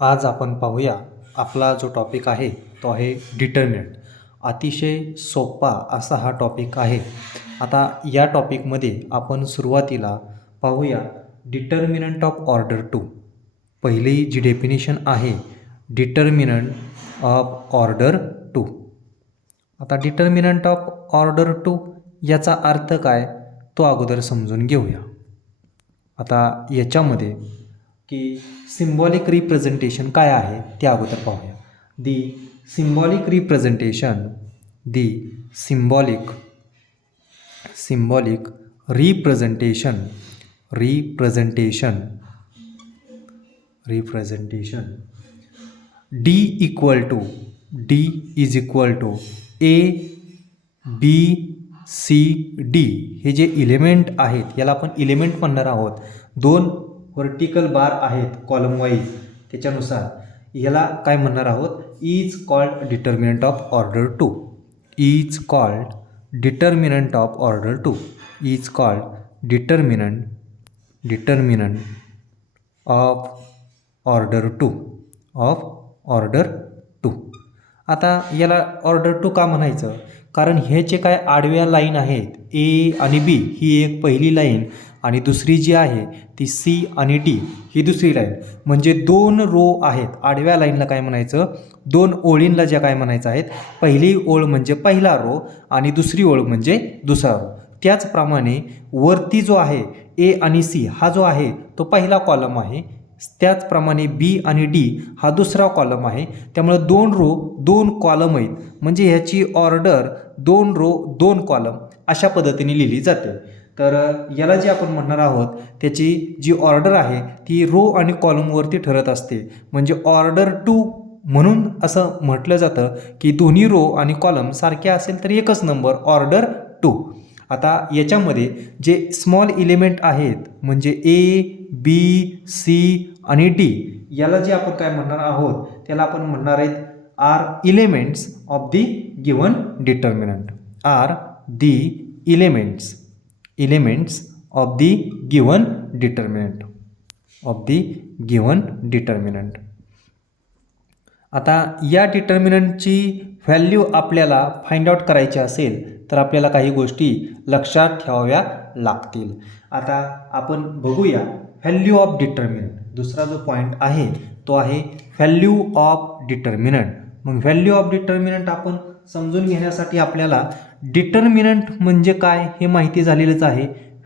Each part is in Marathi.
आज आपण पाहूया आपला जो टॉपिक आहे तो आहे डिटर्मिनंट. अतिशय सोपा असा हा टॉपिक आहे. आता या टॉपिकमध्ये आपण सुरुवातीला पाहूया डिटर्मिनंट ऑफ ऑर्डर 2. पहिली जी डेफिनेशन आहे डिटर्मिनंट ऑफ ऑर्डर 2. आता डिटर्मिनंट ऑफ ऑर्डर 2 याचा अर्थ काय तो अगोदर समजून घेऊया. आता याच्यामध्ये की सिम्बॉलिक रिप्रेझेंटेशन काय आहे ते अगोदर पाहूया. The symbolic representation D is equal to A B C D हे जे इलेमेंट आहेत याला आपण इलेमेंट म्हणणार आहोत. दोन व्हर्टिकल बार आहेत कॉलम वाईज, त्याच्यानुसार याला काय म्हणणार आहोत is called determinant of order 2. Is called determinant of order 2. Is called determinant of order 2 order 2. आता याला ऑर्डर 2 का म्हणायचं, कारण हे जे काय आडव्या लाईन आहेत ए आणि बी ही एक पहिली लाईन आणि दुसरी जी आहे ती सी आणि डी ही दुसरी लाईन, म्हणजे दोन रो आहेत. आडव्या लाईनला काय म्हणायचं, दोन ओळींना ज्या काय म्हणायचं आहेत, पहिली ओळ म्हणजे पहिला रो आणि दुसरी ओळ म्हणजे दुसरा रो. त्याचप्रमाणे वरती जो आहे ए आणि सी हा जो आहे तो पहिला कॉलम आहे, त्याचप्रमाणे बी आणि डी हा दुसरा कॉलम आहे. त्यामुळे दोन रो दोन कॉलम आहेत, म्हणजे ह्याची ऑर्डर दोन रो दोन कॉलम अशा पद्धतीने लिहिली जाते. तर याला जे आपण म्हणणार आहोत त्याची जी ऑर्डर आहे ती रो आणि कॉलमवरती ठरत असते. म्हणजे ऑर्डर 2 म्हणून असं म्हटलं जातं की दोन्ही रो आणि कॉलम सारख्या असेल तर एकच नंबर ऑर्डर 2. आता याच्यामध्ये जे स्मॉल इलेमेंट आहेत म्हणजे ए बी सी आणि डी याला जे आपण काय म्हणणार आहोत त्याला आपण म्हणणार आहेत are elements of the given determinant. Are the elements of the given determinant. आता या डिटर्मिनंटची व्हॅल्यू आपल्याला फाइंड आउट करायची असेल तर आपल्याला काही गोष्टी लक्षात ठेवाव्या लागतील. आता आपण बघूया व्हॅल्यू ऑफ डिटर्मिनंट. दुसरा जो पॉईंट आहे तो आहे व्हॅल्यू ऑफ डिटर्मिनंट. मग व्हॅल्यू ऑफ डिटर्मिनंट आपण समजून घेण्यासाठी आपल्याला डिटर्मिनंट म्हणजे काय हे माहिती झालेलंच आहे.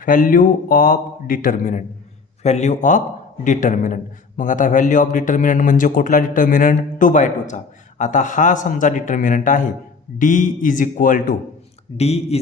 Value of determinant. मग आता व्हॅल्यू ऑफ डिटर्मिनंट म्हणजे कुठला डिटर्मिनंट 2/2चा. आता हा समजा डिटर्मिनंट आहे D is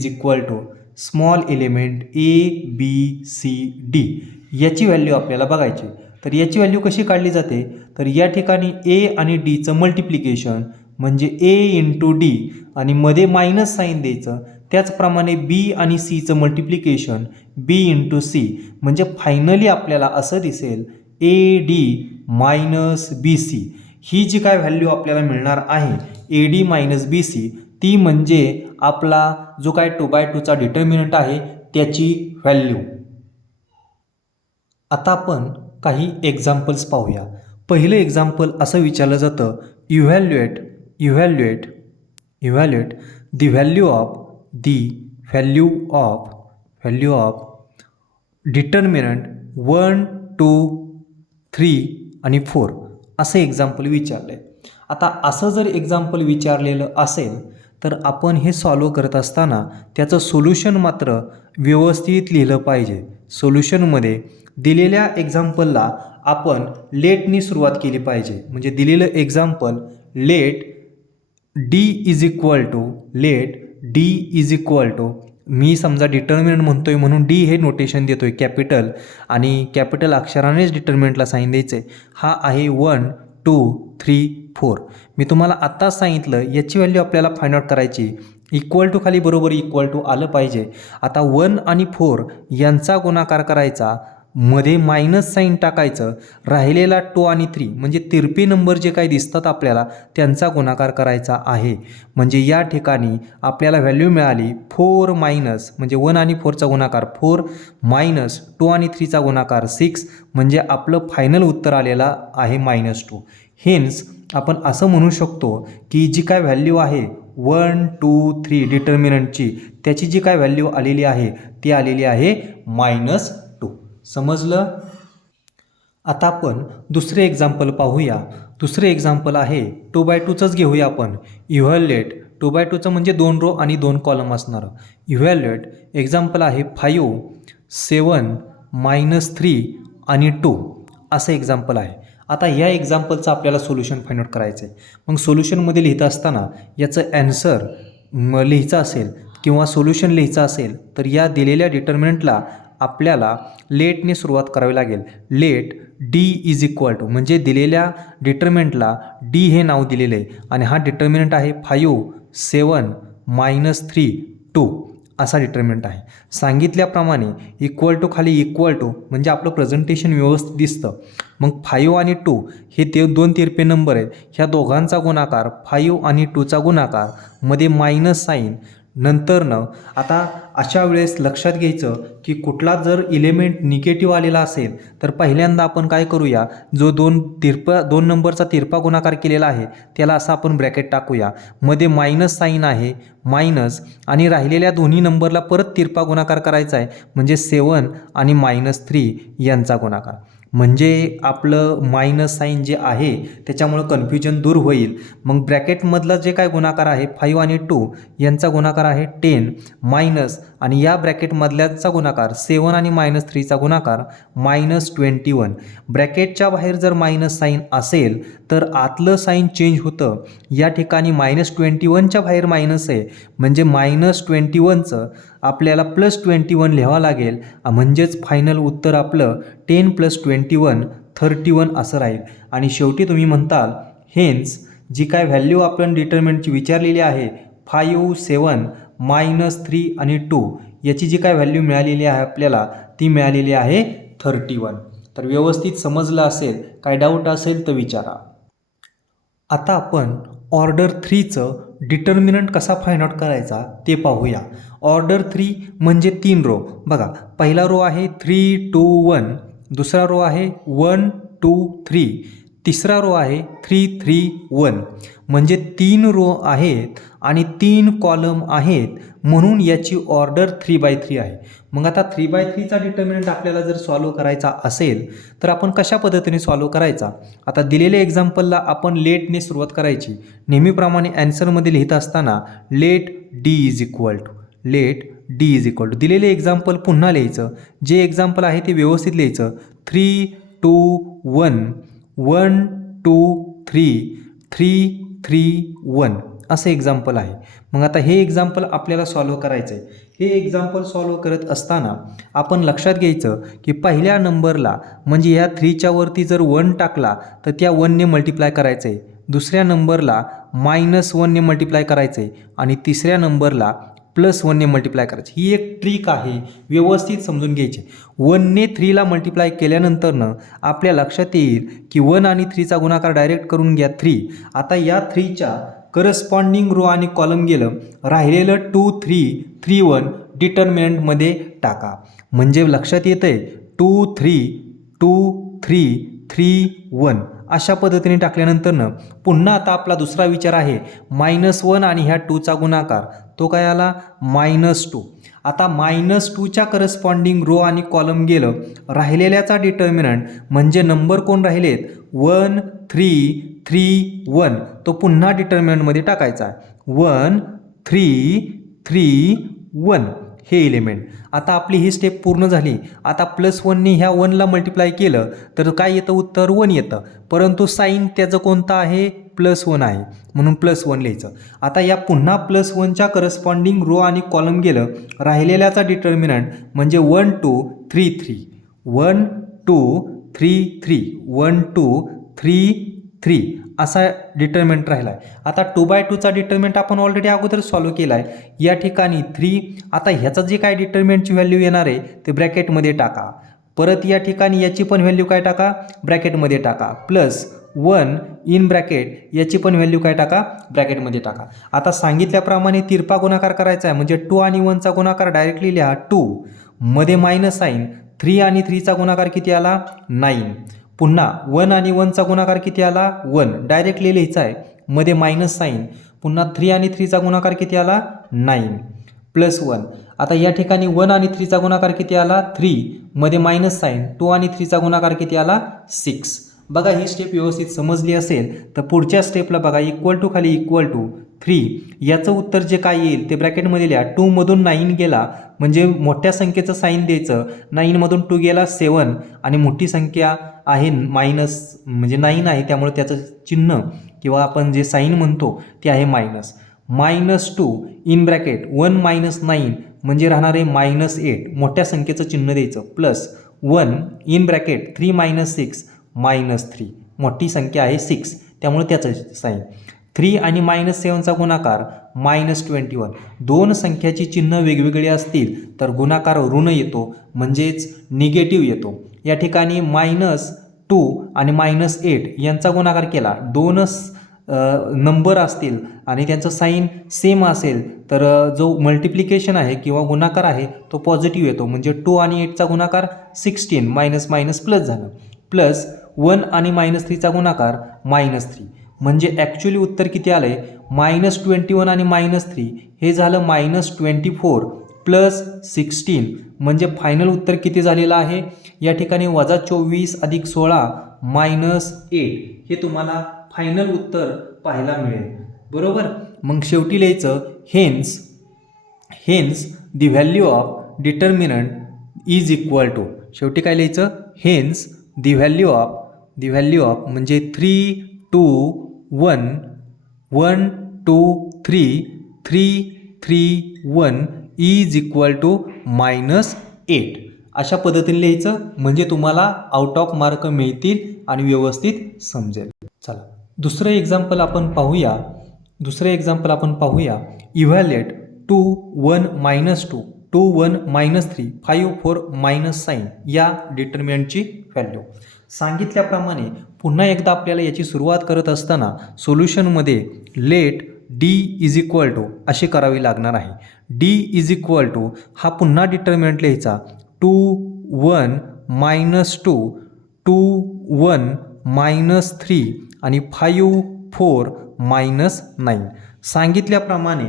equal to small element A B C D. याची व्हॅल्यू आपल्याला बघायची. तर याची व्हॅल्यू कशी काढली जाते, तर या ठिकाणी ए आणि डीचं मल्टिप्लिकेशन म्हणजे ए इंटू डी आणि मध्ये मायनस साईन द्यायचं. त्याचप्रमाणे बी आणि सीचं मल्टिप्लिकेशन बी इंटू सी म्हणजे फायनली आपल्याला असं दिसेल A D minus B C. ही जी काय व्हॅल्यू आपल्याला मिळणार आहे A D minus B C ती म्हणजे आपला जो काय 2/2चा डिटर्मिनंट आहे त्याची व्हॅल्यू. आता आपण काही एक्झाम्पल्स पाहूया. पहिलं एक्झाम्पल असं विचारलं जातं evaluate the value of determinant 1 2 3 आणि 4 असं एक्झाम्पल विचारलं आहे. आता असं जर एक्झाम्पल विचारलेलं असेल तर आपण हे सॉल्व करत असताना त्याचं सोल्युशन मात्र व्यवस्थित लिहिलं पाहिजे. सोल्युशनमध्ये दिलेल्या एक्झाम्पलला आपण लेटनी सुरुवात केली पाहिजे. म्हणजे दिलेलं example let D is equal to मी समजा डिटर्मिनंट म्हणतोय म्हणून डी हे नोटेशन देतोय कॅपिटल आणि कॅपिटल अक्षरानेच डिटर्मिनंटला साईन द्यायचं आहे. हा आहे 1 2 3 4. मी तुम्हाला आत्ताच सांगितलं याची व्हॅल्यू आपल्याला फाइंड आउट करायची. इक्वल टू खाली बरोबर इक्वल टू आलं पाहिजे. आता 1 आणि 4 यांचा गुणाकार करायचा मध्ये मायनस साईन टाकायचं, राहिलेला 2 आणि 3 म्हणजे तिरपे नंबर जे काही दिसतात आपल्याला त्यांचा गुणाकार करायचा आहे. म्हणजे या ठिकाणी आपल्याला व्हॅल्यू मिळाली 4 मायनस म्हणजे 1 आणि 4चा गुणाकार 4 मायनस 2 आणि 3चा गुणाकार 6 म्हणजे आपलं फायनल उत्तर आलेलं आहे -2. हेन्स आपण असं म्हणू शकतो की जी काय व्हॅल्यू आहे 1 2 3 डिटर्मिनंटची त्याची जी काय व्हॅल्यू आलेली आहे ती आलेली आहे -2. समजलं? आता आपण दुसरे एक्झाम्पल पाहूया. दुसरे एक्झाम्पल आहे 2/2चंच घेऊया आपण. इव्हॅल्युएट 2/2चं म्हणजे 2 रो आणि 2 कॉलम असणारं. इव्हॅल्युएट एक्झाम्पल आहे 5 7 -3 आणि 2 असं एक्झाम्पल आहे. आता ह्या एक्झाम्पलचं आपल्याला सोल्युशन फाइंड आउट करायचं आहे. मग सोल्युशनमध्ये लिहित असताना याचं ॲन्सर लिहायचं असेल किंवा सोल्युशन लिहायचं असेल तर या दिलेल्या डिटर्मिनंटला आपल्याला लेटने सुरुवात करावी लागेल. Let D is equal to म्हणजे दिलेल्या डिटर्मिनंटला डी हे नाव दिलेलं आहे आणि हा डिटर्मिनंट आहे 5 7 -3 2 असा डिटर्मिनंट आहे. सांगितल्याप्रमाणे इक्वल टू खाली इक्वल टू म्हणजे आपलं प्रेझेंटेशन व्यवस्थित दिसतं. मग 5 आणि 2 हे दोन तिरपे नंबर आहेत. ह्या दोघांचा गुणाकार 5 आणि 2चा गुणाकार मध्ये मायनस साईन नंतरनं आता अशा वेळेस लक्षात घ्यायचं की कुठला जर इलेमेंट निगेटिव्ह आलेला असेल तर पहिल्यांदा आपण काय करूया, जो दोन नंबरचा तिरपा गुणाकार केलेला आहे त्याला असं आपण ब्रॅकेट टाकूया. मध्ये मायनस साईन आहे मायनस आणि राहिलेल्या दोन्ही नंबरला परत तिरपा गुणाकार करायचा आहे म्हणजे 7 आणि -3 यांचा गुणाकार. म्हणजे आपलं मायनस साईन जे आहे त्याच्यामुळं कन्फ्युजन दूर होईल. मग ब्रॅकेटमधला जे काय गुणाकार आहे 5 आणि 2 यांचा गुणाकार आहे 10 मायनस आणि या ब्रॅकेटमधल्याचा गुणाकार 7 आणि -3चा गुणाकार -21. ब्रॅकेटच्या बाहेर जर मायनस साईन असेल तर आतलं साईन चेंज होतं. या ठिकाणी -21च्या बाहेर मायनस आहे म्हणजे -21चं आपल्याला +21 लिहावं लागेल म्हणजेच फायनल उत्तर आपलं 10 + 21 31 असं राहील. आणि शेवटी तुम्ही म्हणताल हेन्स जी काय व्हॅल्यू आपण डिटर्मिनंटची विचारलेली आहे 5 7 -3 आणि 2 याची जी काय व्हॅल्यू मिळालेली आहे आपल्याला ती मिळालेली आहे 31. तर व्यवस्थित समजलं असेल, काय डाऊट असेल तर विचारा. आता आपण ऑर्डर 3चं डिटर्मिनंट कसा फाइंड आउट करायचा ते पाहूया. ऑर्डर 3 म्हणजे 3 रो. बघा पहिला रो आहे 3 2 1, दुसरा रो आहे 1 2 3, तिसरा रो आहे 3 3 1 म्हणजे 3 रो आहेत आणि 3 कॉलम आहेत म्हणून याची ऑर्डर 3/3 आहे. मग आता 3/3चा डिटर्मिनंट आपल्याला जर सॉल्व्ह करायचा असेल तर आपण कशा पद्धतीने सॉल्व्ह करायचा. आता दिलेल्या एक्झाम्पलला आपण लेटने सुरुवात करायची. नेहमीप्रमाणे ॲन्सरमध्ये लिहित असताना let D is equal to दिलेले एक्झाम्पल पुन्हा लिहायचं. जे एक्झाम्पल आहे ते व्यवस्थित लिहायचं. 3 2 1 1 2 3 3 3 1 असं एक्झाम्पल आहे. मग आता हे एक्झाम्पल आपल्याला सॉल्व्ह करायचं आहे. हे एक्झाम्पल सॉल्व्ह करत असताना आपण लक्षात घ्यायचं की पहिल्या नंबरला म्हणजे ह्या 3च्या वरती जर 1 टाकला तर त्या 1ने मल्टिप्लाय करायचं आहे. दुसऱ्या नंबरला -1ने मल्टिप्लाय करायचं आहे आणि तिसऱ्या नंबरला +1ने मल्टिप्लाय करायचं. ही एक ट्रिक आहे, व्यवस्थित समजून घ्यायची. 1ने 3ला मल्टिप्लाय केल्यानंतरनं आपल्या लक्षात येईल की 1 आणि 3चा गुणाकार डायरेक्ट करून घ्या 3. आता या 3च्या करस्पॉन्डिंग रो आणि कॉलम गेलं, राहिलेलं 2 3 3 1 डिटर्मिनंटमध्ये टाका. म्हणजे लक्षात येतं आहे 2 3 2 3 3 1 अशा पद्धतीने टाकल्यानंतरनं पुन्हा आता आपला दुसरा विचार आहे -1 आणि ह्या 2चा गुणाकार तो काय आला -2. आता -2च्या करस्पॉन्डिंग रो आणि कॉलम गेलं, राहिलेल्याचा डिटर्मिनंट म्हणजे नंबर कोण राहिलेत 1 3 3 1 तो पुन्हा डिटर्मिनंटमध्ये टाकायचा आहे. 1 3 3 1 हे एलिमेंट. आता आपली ही स्टेप पूर्ण झाली. आता +1ने ह्या 1ला मल्टिप्लाय केलं तर काय येतं उत्तर 1 येतं, परंतु साईन त्याचं कोणतं आहे +1 आहे म्हणून +1 लिहायचं. आता या पुन्हा +1च्या करस्पॉन्डिंग रो आणि कॉलम गेलं, राहिलेल्याचा डिटर्मिनंट म्हणजे 1 2 3 3 1 2 3 3 1 2 3 3 असा डिटर्मिनंट राहिला आहे. आता 2/2चा डिटर्मिनंट आपण ऑलरेडी अगोदर सॉल्व्ह केला आहे. या ठिकाणी 3. आता ह्याचं जे काय डिटर्मिनंटची व्हॅल्यू येणार आहे ते ब्रॅकेटमध्ये टाका. परत या ठिकाणी याची पण व्हॅल्यू काय टाका, ब्रॅकेटमध्ये टाका, प्लस 1 इन ब्रॅकेट याची पण व्हॅल्यू काय टाका, ब्रॅकेटमध्ये टाका. आता सांगितल्याप्रमाणे तिरपा गुणाकार करायचा आहे, म्हणजे 2 आणि 1चा गुणाकार डायरेक्टली लिहा 2, मध्ये मायनस साईन, 3 आणि 3चा गुणाकार किती आला, 9. पुन्हा 1 आणि 1चा गुणाकार किती आला, 1, डायरेक्टली लिहायचा आहे, मध्ये मायनस साईन, पुन्हा 3 आणि 3चा गुणाकार किती आला, 9, प्लस 1. आता या ठिकाणी 1 आणि 3चा गुणाकार किती आला, 3, मध्ये मायनस साईन, 2 आणि 3चा गुणाकार किती आला, 6. बघा ही स्टेप व्यवस्थित समजली असेल तर पुढच्या स्टेपला बघा, इक्वल टू खाली इक्वल टू 3, याचं उत्तर जे काय येईल ते ब्रॅकेटमध्ये लिहा. 2 मधून 9 गेला म्हणजे मोठ्या संख्येचं साईन द्यायचं, 9 मधून 2 गेला 7, आणि मोठी संख्या आहे मायनस, म्हणजे 9 आहे, त्यामुळे त्याचं चिन्ह किंवा आपण जे साईन म्हणतो ते आहे मायनस. -2 इन ब्रॅकेट 1 - 9 म्हणजे राहणार आहे -8, मोठ्या संख्येचं चिन्ह द्यायचं, प्लस 1 इन ब्रॅकेट 3 - 6 -3, मोठी संख्या आहे 6, त्यामुळे त्याचं साईन. 3 आणि -7चा गुणाकार -21. दोन संख्याची चिन्ह वेगवेगळी असतील तर गुणाकार ऋण येतो, म्हणजेच निगेटिव्ह येतो. या ठिकाणी -2 आणि -8 यांचा गुणाकार केला, दोनच नंबर असतील आणि त्यांचं साईन सेम असेल तर जो मल्टिप्लिकेशन आहे किंवा गुणाकार आहे तो पॉझिटिव्ह येतो, म्हणजे 2 आणि 8चा गुणाकार 16, मायनस मायनस प्लस झालं, प्लस 1 आणि -3चा गुणाकार -3, म्हणजे ॲक्च्युली उत्तर किती आलं आहे, -21 आणि -3 हे झालं -24 प्लस 16, म्हणजे फायनल उत्तर किती झालेलं आहे या ठिकाणी -24 अधिक 16 -8, हे तुम्हाला फायनल उत्तर पाहायला मिळेल, बरोबर. मग शेवटी लिहायचं hence the value of determinant is equal to, शेवटी काय लिहायचं, हेन्स दी व्हॅल्यू ऑफ म्हणजे 3 2 1 1 2 3 3 3 1 इज इक्वल टू -8. अशा पद्धतीने लिहायचं, म्हणजे तुम्हाला आउट ऑफ मार्क मिळतील आणि व्यवस्थित समजेल. चला दुसरं एक्झाम्पल आपण पाहूया. इव्हॅल्युएट 2 1 -2 2 1 -3 5 4 -साईन या डिटर्मिनंटची व्हॅल्यू. सांगितल्याप्रमाणे पुन्हा एकदा आपल्याला याची सुरुवात करत असताना सोल्युशनमध्ये let D is equal to अशी करावी लागणार आहे. डी इज इक्वल टू हा पुन्हा डिटर्मिनंट लिहायचा, 2 1 -2 2 1 -3 आणि 5 4 -9. सांगितल्याप्रमाणे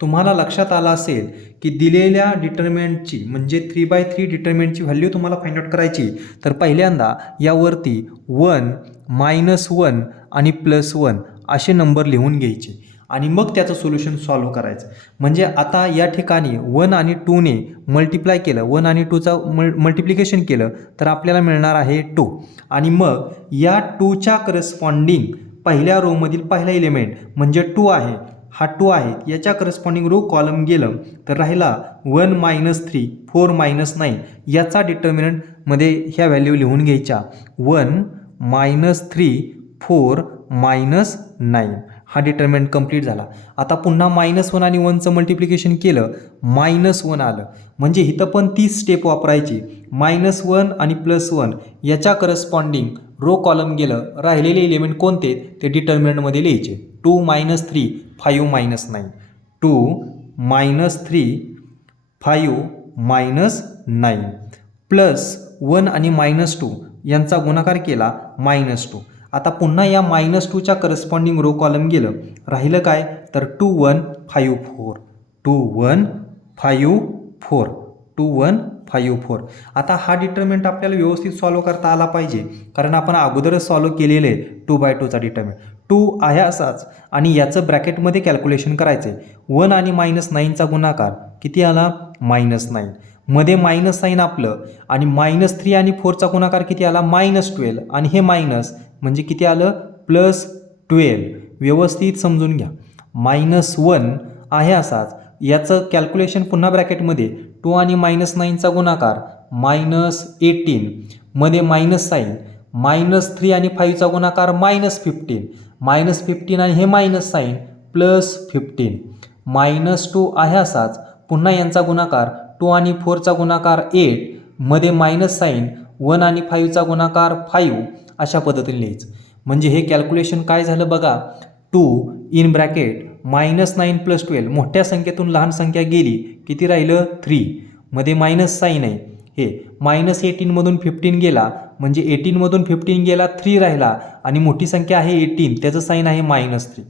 तुम्हाला लक्षात आलं असेल की दिलेल्या डिटर्मिनंटची म्हणजे 3/3 डिटर्मिनंटची व्हॅल्यू तुम्हाला फाइंड आउट करायची, तर पहिल्यांदा यावरती 1 -1 आणि +1 असे नंबर लिहून घ्यायचे आणि मग त्याचं सोल्युशन सॉल्व्ह करायचं. म्हणजे आता या ठिकाणी 1 आणि 2ने मल्टिप्लाय केलं, 1 आणि 2चा मल्टिप्लिकेशन केलं तर आपल्याला मिळणार आहे 2, आणि मग या 2च्या करस्पॉन्डिंग पहिल्या रोमधील पहिला एलिमेंट म्हणजे 2 आहे, हा 2 आहे, याच्या करस्पॉन्डिंग रो कॉलम गेलं तर राहिला 1 -3 4 -9, याचा डिटर्मिनंटमध्ये ह्या व्हॅल्यू लिहून घ्यायच्या, 1 -3 4 -9. हा डिटर्मिनंट कंप्लीट झाला. आता पुन्हा -1 आणि 1चं मल्टिप्लिकेशन केलं, -1 आलं, म्हणजे इथं पण तीच स्टेप वापरायची, -1 आणि +1 याच्या करस्पॉन्डिंग रो कॉलम गेलं, राहिलेले एलिमेंट कोणते ते डिटर्मिनंटमध्ये लिहायचे, 2 -3 5 -9 2 -3 5 -9 +1 आणि -2 यांचा गुणाकार केला -2. आता पुन्हा या -2च्या करस्पॉन्डिंग रो कॉलम गेलं, राहिलं काय तर 2 1 5 4 2 1 5 4 2 1 5 4. आता हा डिटर्मिनंट आपल्याला व्यवस्थित सॉल्व्ह करता आला पाहिजे, कारण आपण अगोदरच सॉल्व्ह केलेलं आहे 2/2चा डिटर्मिनंट. 2 आहे असाच आणि याचं ब्रॅकेटमध्ये कॅल्क्युलेशन करायचं आहे. 1 आणि -9चा गुणाकार किती आला, -9, मध्ये मायनस साईन आपलं, आणि -3 आणि 4चा गुणाकार किती आला, -12, आणि हे मायनस म्हणजे किती आलं, +12. व्यवस्थित समजून घ्या. -1 आहे असाच, याचं कॅल्क्युलेशन पुन्हा ब्रॅकेटमध्ये 2 आणि -9चा गुणाकार -18, मध्ये मायनस साईन, -3 आणि 5चा गुणाकार -15, -15 आणि हे मायनस साईन +15, -2 आहे असाच, पुन्हा यांचा गुणाकार 2 आणि 4चा गुणाकार 8, मध्ये मायनस साईन, 1 आणि 5चा गुणाकार 5 अशा पद्धतीने लिहायचं. म्हणजे हे कॅल्क्युलेशन काय झालं बघा. 2 इन ब्रॅकेट -9 + 12 मोठ्या संख्येतून लहान संख्या गेली, किती राहिलं 3 मध्ये मायनस साईन आहे. हे -18मधून 15 गेला म्हणजे 18मधून 15 गेला 3 राहिला आणि मोठी संख्या आहे 18 त्याचं साईन आहे -3.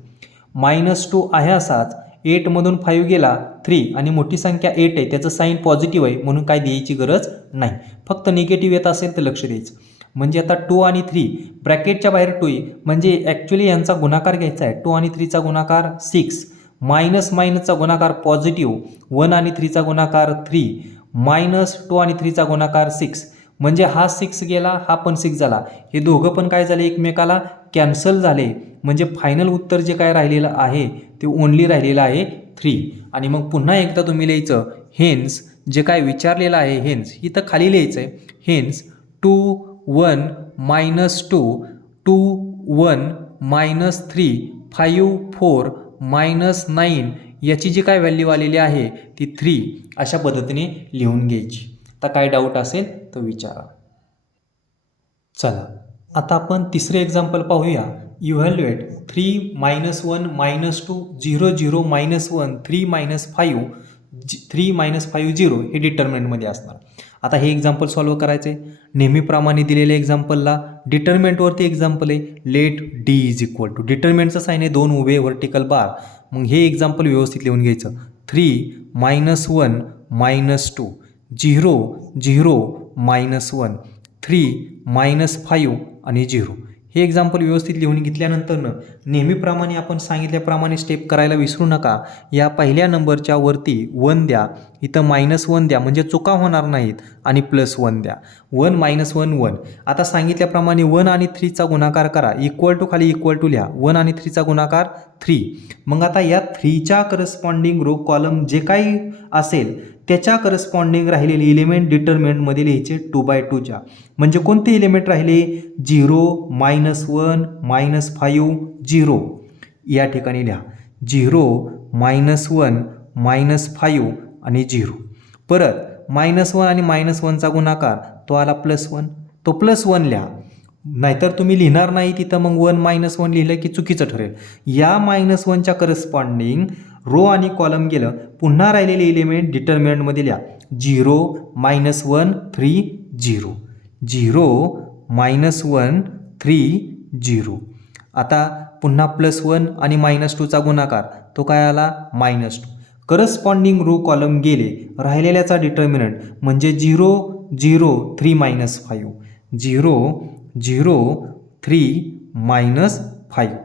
-2 आहे असाच 8मधून 5 गेला 3 आणि मोठी संख्या 8 आहे त्याचं साईन पॉझिटिव्ह आहे म्हणून काय द्यायची गरज नाही. फक्त निगेटिव्ह येत असेल तर लक्ष द्यायचं. म्हणजे आता 2 आणि 3 ब्रॅकेटच्या बाहेर 2 आहे म्हणजे ॲक्च्युली यांचा गुणाकार घ्यायचा आहे. 2 आणि 3चा गुणाकार 6 मायनसचा गुणाकार पॉझिटिव्ह 1 आणि 3चा गुणाकार 3 -2 आणि 3चा गुणाकार 6 म्हणजे हा 6 गेला हा पण 6 झाला. हे दोघं पण काय झाले एकमेकाला कॅन्सल झाले. म्हणजे फायनल उत्तर जे काय राहिलेलं आहे ते ओनली राहिलेलं आहे 3. आणि मग पुन्हा एकदा तुम्ही लिहायचं हेन्स जे काय विचारलेलं आहे हेन्स इथं खाली लिहायचं आहे. हेन्स 2 1 -2 2 1 -3 5 4 -9 याची जी काय व्हॅल्यू आलेली आहे ती 3 अशा पद्धतीने लिहून घ्यायची. आता काय डाऊट असेल तर विचारा. चला आता आपण तिसरे एक्झाम्पल पाहूया. इव्हॅल्युएट 3 -1 -2 0 0 -1 3 -5 3 -5 0 हे डिटर्मिनंटमध्ये असणार. आता हे एक्झाम्पल सॉल्व्ह करायचे. नेहमीप्रमाणे दिलेल्या एक्झाम्पलला डिटर्मिनंटवरती एक्झाम्पल आहे. Let D is equal to डिटर्मिनंटचं साईन आहे 2 उभे व्हर्टिकल बार. मग हे एक्झाम्पल व्यवस्थित लिहून घ्यायचं. 3 -1 -2 0 0 -1 3 -5 आणि 0 हे एक्झाम्पल व्यवस्थित लिहून घेतल्यानंतरनं नेहमीप्रमाणे आपण सांगितल्याप्रमाणे स्टेप करायला विसरू नका. या पहिल्या नंबरच्या वरती 1 द्या, इथं -1 द्या म्हणजे चुका होणार नाहीत आणि +1 द्या. 1 -1 1. आता सांगितल्याप्रमाणे 1 आणि 3चा गुणाकार करा. इक्वल टू खाली इक्वल टू लिहा. 1 आणि 3चा गुणाकार 3. मग आता या 3च्या करस्पॉन्डिंग रो कॉलम जे काही असेल त्याच्या करस्पॉन्डिंग राहिलेले एलिमेंट डिटर्मिनंटमध्ये लिहायचे 2/2च्या. म्हणजे कोणते एलिमेंट राहिले 0 -1 -5 0 या ठिकाणी लिहा. 0 -1 -5 आणि 0. परत -1 आणि -1चा गुणाकार तो आला +1 तो +1 लिहा. नाहीतर तुम्ही लिहिणार नाही तिथं मग 1 -1 लिहिलं की चुकीचं ठरेल. या -1च्या करस्पॉन्डिंग रो आणि कॉलम गेलं. पुन्हा राहिलेले एलिमेंट डिटर्मिनंटमध्ये लिहा. 0 -1 3 0 0 -1 3 0. आता पुन्हा +1 आणि -2चा गुणाकार तो काय आला -2. करस्पॉन्डिंग रो कॉलम गेले. राहिलेल्याचा डिटर्मिनंट म्हणजे 0 0 3 -5 0 0 3 -5.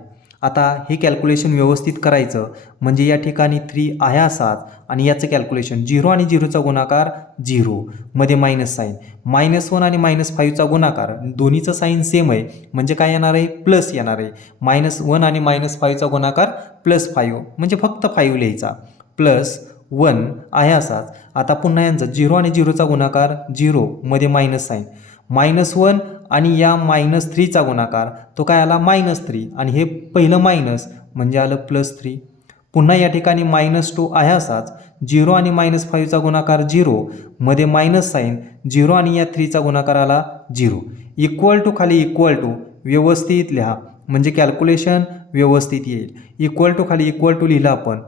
आता हे कॅल्क्युलेशन व्यवस्थित करायचं म्हणजे या ठिकाणी 3 आहे असाच आणि याचं कॅल्क्युलेशन 0 आणि 0चा गुणाकार 0 मध्ये मायनस साईन -1 आणि -5चा गुणाकार दोन्हीचं साईन सेम आहे म्हणजे काय येणार आहे प्लस येणार आहे. -1 आणि -5चा गुणाकार +5 म्हणजे फक्त 5 लिहायचा. +1 आहे असाच. आता पुन्हा यांचा 0 आणि 0चा गुणाकार 0 मध्ये मायनस साईन -1 आणि या -3चा गुणाकार तो काय आला -3 आणि हे पहिलं मायनस म्हणजे आलं +3. पुन्हा या ठिकाणी -2 आहे असाच. 0 आणि -5चा गुणाकार 0 मध्ये मायनस साईन 0 आणि या 3चा गुणाकार आला 0. इक्वल टू खाली इक्वल टू व्यवस्थित लिहा म्हणजे कॅल्क्युलेशन व्यवस्थित येईल. इक्वल टू खाली इक्वल टू लिहिलं आपण.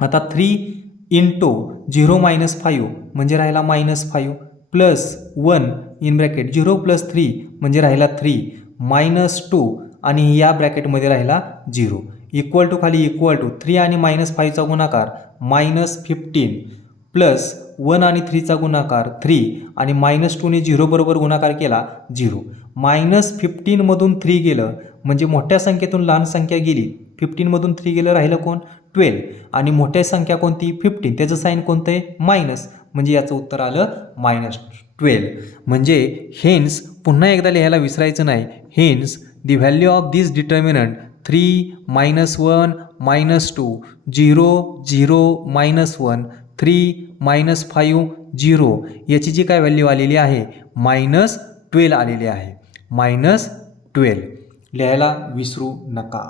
आता 3 × 0 -5 म्हणजे राहिला -5 +1 इन ब्रॅकेट 0 + 3 म्हणजे राहिला 3 -2 आणि या ब्रॅकेटमध्ये राहिला 0. इक्वल टू खाली इक्वल टू 3 आणि -5चा गुणाकार -15 +1 आणि 3चा गुणाकार 3 आणि -2ने 0 बरोबर गुणाकार केला 0. -15मधून 3 गेलं म्हणजे मोठ्या संख्येतून लहान संख्या गेली. 15मधून 3 गेलं राहिलं कोण 12 आणि मोठ्या संख्या कोणती 15 त्याचं साईन कोणतं आहे मायनस म्हणजे याचं उत्तर आलं -12. म्हणजे हेन्स पुन्हा एकदा लिहायला विसरायचं नाही. Hence the value of this determinant 3 -1 -2 0 0 -1 3 -5 0 याची जी काय व्हॅल्यू आलेली आहे -12 आलेली आहे. -12 लिहायला विसरू नका.